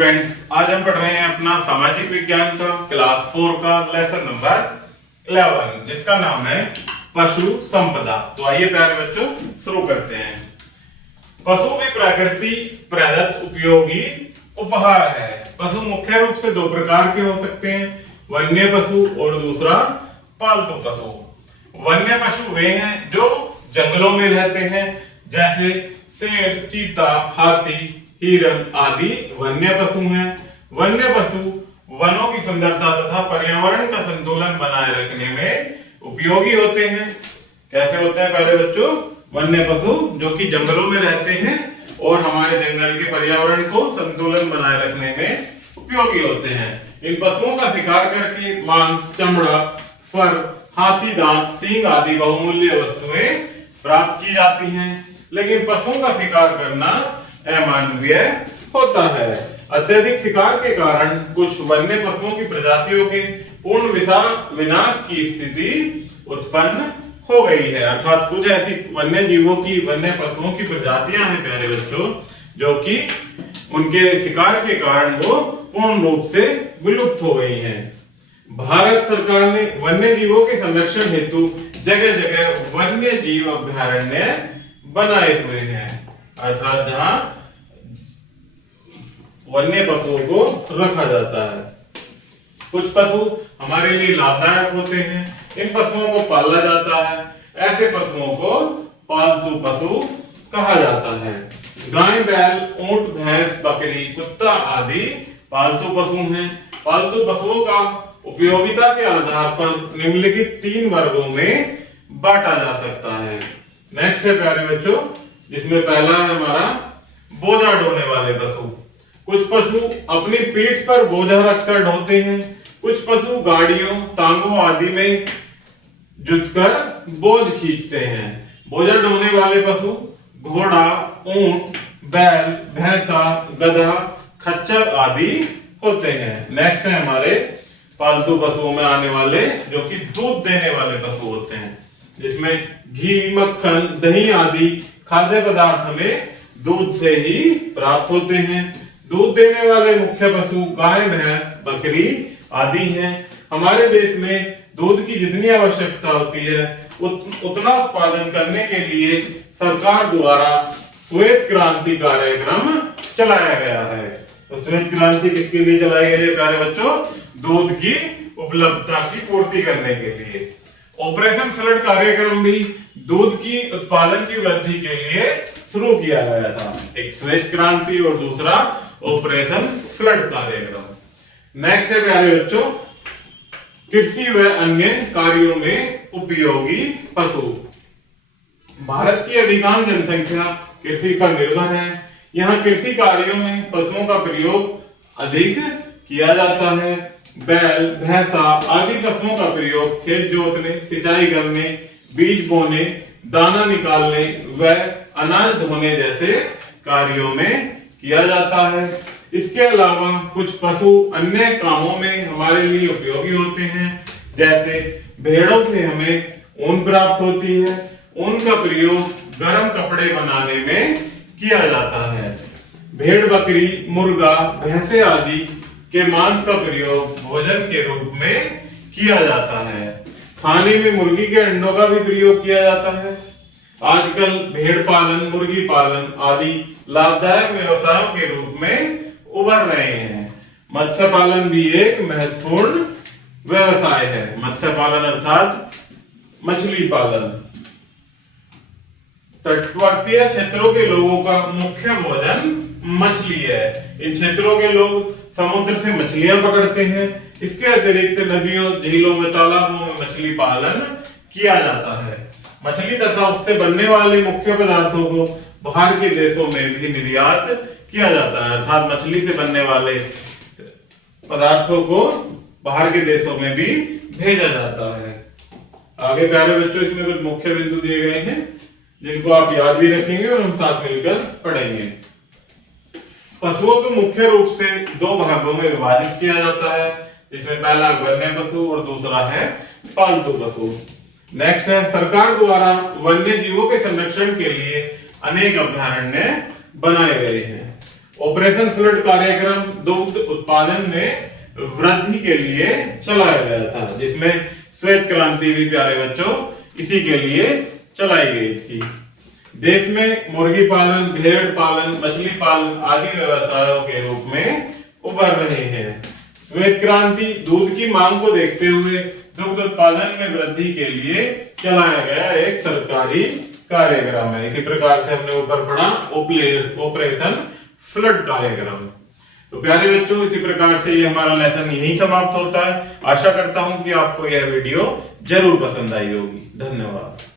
Students, आज हम पढ़ रहे हैं अपना सामाजिक विज्ञान का क्लास 4 का लेसन नंबर 11 जिसका नाम है पशु संपदा। तो आइए प्यारे बच्चों शुरू करते हैं। पशु भी प्रकृति प्रदत्त उपयोगी उपहार है। पशु मुख्य रूप से दो प्रकार के हो सकते हैं, वन्य पशु और दूसरा पालतू पशु। वन्य पशु वे हैं जो जंगलों में रहते हैं, जैसे शेर, चीता, हाथी, हिरण आदि वन्य पशु हैं। वन्य पशु वनों की सुंदरता तथा पर्यावरण का संतुलन बनाए रखने में उपयोगी होते हैं। कैसे होते हैं पहले बच्चों? वन्य पशु जो कि जंगलों में रहते हैं और हमारे जंगल के पर्यावरण को संतुलन बनाए रखने में उपयोगी होते हैं। इन पशुओं का शिकार करके मांस, चमड़ा, फर, हाथी दांत, सींग आदि बहुमूल्य वस्तुएं प्राप्त की जाती हैं। लेकिन पशुओं का शिकार करना अमानवीय होता है। अत्यधिक शिकार के कारण कुछ वन्य पशुओं की प्रजातियों के पूर्ण विनाश की स्थिति उत्पन्न हो गई है। अर्थात कुछ ऐसी वन्य जीवों की, वन्य पशुओं की प्रजातियां हैं प्यारे बच्चों, जो कि उनके शिकार के कारण वो पूर्ण रूप से विलुप्त हो गई हैं। भारत सरकार ने वन्य जीवों के संरक्षण हेतु जगह जगह वन्य जीव अभयारण्य बनाए हुए हैं, अर्थात जहां वन्य पशुओं को रखा जाता है। कुछ पशु हमारे लिए लाभदायक होते हैं, इन पशुओं को पाला जाता है। ऐसे पशुओं को पालतू पशु कहा जाता है। गाय, बैल, ऊंट, भैंस, बकरी, कुत्ता आदि पालतू पशु हैं। पालतू पशुओं का उपयोगिता के आधार पर निम्नलिखित 3 वर्गों में बांटा जा सकता है। नेक्स्ट है प्यारे बच्चों, जिसमें पहला है हमारा बोझा ढोने वाले पशु। कुछ पशु अपनी पीठ पर बोझा रखकर ढोते हैं। कुछ पशु गाड़ियों, तांगों आदि में जुटकर बोझ खींचते हैं। बोझा ढोने वाले पशु घोड़ा, ऊंट, बैल, भैंसा, गधा, खच्चर आदि होते हैं। नेक्स्ट है हमारे पालतू पशुओं में आने वाले जो कि दूध देने वाले पशु होते हैं, जिसमें घी, मक्खन, दही आदि खाद्य पदार्थ हमें दूध से ही प्राप्त होते हैं। दूध देने वाले मुख्य पशु गाय, भैंस, बकरी आदि हैं। हमारे देश में दूध की जितनी आवश्यकता होती है उतना उत्पादन करने के लिए सरकार द्वारा श्वेत क्रांति कार्यक्रम चलाया गया है। तो श्वेत क्रांति किसके लिए चलाई गई है प्यारे बच्चों? दूध की उपलब्धता की पूर्ति करने के लिए। ऑपरेशन फ्लड कार्यक्रम भी दूध की उत्पादन की वृद्धि के लिए शुरू किया गया था। एक श्वेत क्रांति और दूसरा ऑपरेशन फ्लड कार्यक्रम। नेक्स्ट है प्यारे बच्चों, कृषि व अन्य कार्यों में उपयोगी पशु। भारत की अधिकांश जनसंख्या कृषि पर निर्भर है। यहाँ कृषि कार्यों में पशुओं का प्रयोग अधिक किया जाता है। बैल, भैंसा आदि पशुओं का प्रयोग खेत जोतने, सिंचाई करने, बीज बोने, दाना निकालने व अनाज धोने जैसे कार्यों में किया जाता है। इसके अलावा कुछ पशु अन्य कामों में हमारे लिए उपयोगी होते हैं, जैसे भेड़ों से हमें ऊन प्राप्त होती है। ऊन का प्रयोग गर्म कपड़े बनाने में किया जाता है। भेड़, बकरी, मुर्गा, भैंसे आदि के मांस का प्रयोग भोजन के रूप में किया जाता है। खाने में मुर्गी के अंडों का भी प्रयोग किया जाता है। आजकल भेड़ पालन, मुर्गी पालन आदि लाभदायक व्यवसायों के रूप में उभर रहे हैं। मत्स्य पालन भी एक महत्वपूर्ण व्यवसाय है। मत्स्य पालन अर्थात मछली पालन। तटवर्तीय क्षेत्रों के लोगों का मुख्य भोजन मछली है। इन क्षेत्रों के लोग समुद्र से मछलियां पकड़ते हैं। इसके अतिरिक्त नदियों, झीलों में, तालाबों में मछली पालन किया जाता है। मछली तथा उससे बनने वाले मुख्य पदार्थों को बाहर के देशों में भी निर्यात किया जाता है, अर्थात मछली से बनने वाले पदार्थों को बाहर के देशों में भी भेजा जाता है। आगे प्यारे बच्चों इसमें कुछ मुख्य बिंदु दिए गए हैं जिनको आप याद भी रखेंगे और हम साथ मिलकर पढ़ेंगे। पशुओं को मुख्य रूप से 2 भागों में विभाजित किया जाता है, जिसमें पहला वन्य पशु और दूसरा है पालतू पशु। नेक्स्ट है सरकार द्वारा वन्य जीवों के संरक्षण के लिए अनेक अभयारण्य बनाए गए हैं। ऑपरेशन फ्लड कार्यक्रम दुग्ध उत्पादन में वृद्धि के लिए चलाया गया था, जिसमें श्वेत क्रांति भी प्यारे बच्चों इसी के लिए चलाई गई थी। देश में मुर्गी पालन, भेड़ पालन, मछली पालन आदि व्यवसायों के रूप में उभर रहे हैं। श्वेत क्रांति दूध की मांग को देखते हुए दुग्ध उत्पादन में वृद्धि के लिए चलाया गया एक सरकारी कार्यक्रम है। इसी प्रकार से हमने ऊपर पढ़ा ऑपरेशन फ्लड कार्यक्रम। तो प्यारे बच्चों, इसी प्रकार से ये हमारा लेसन यहीं समाप्त होता है। आशा करता हूं कि आपको यह वीडियो जरूर पसंद आई होगी। धन्यवाद।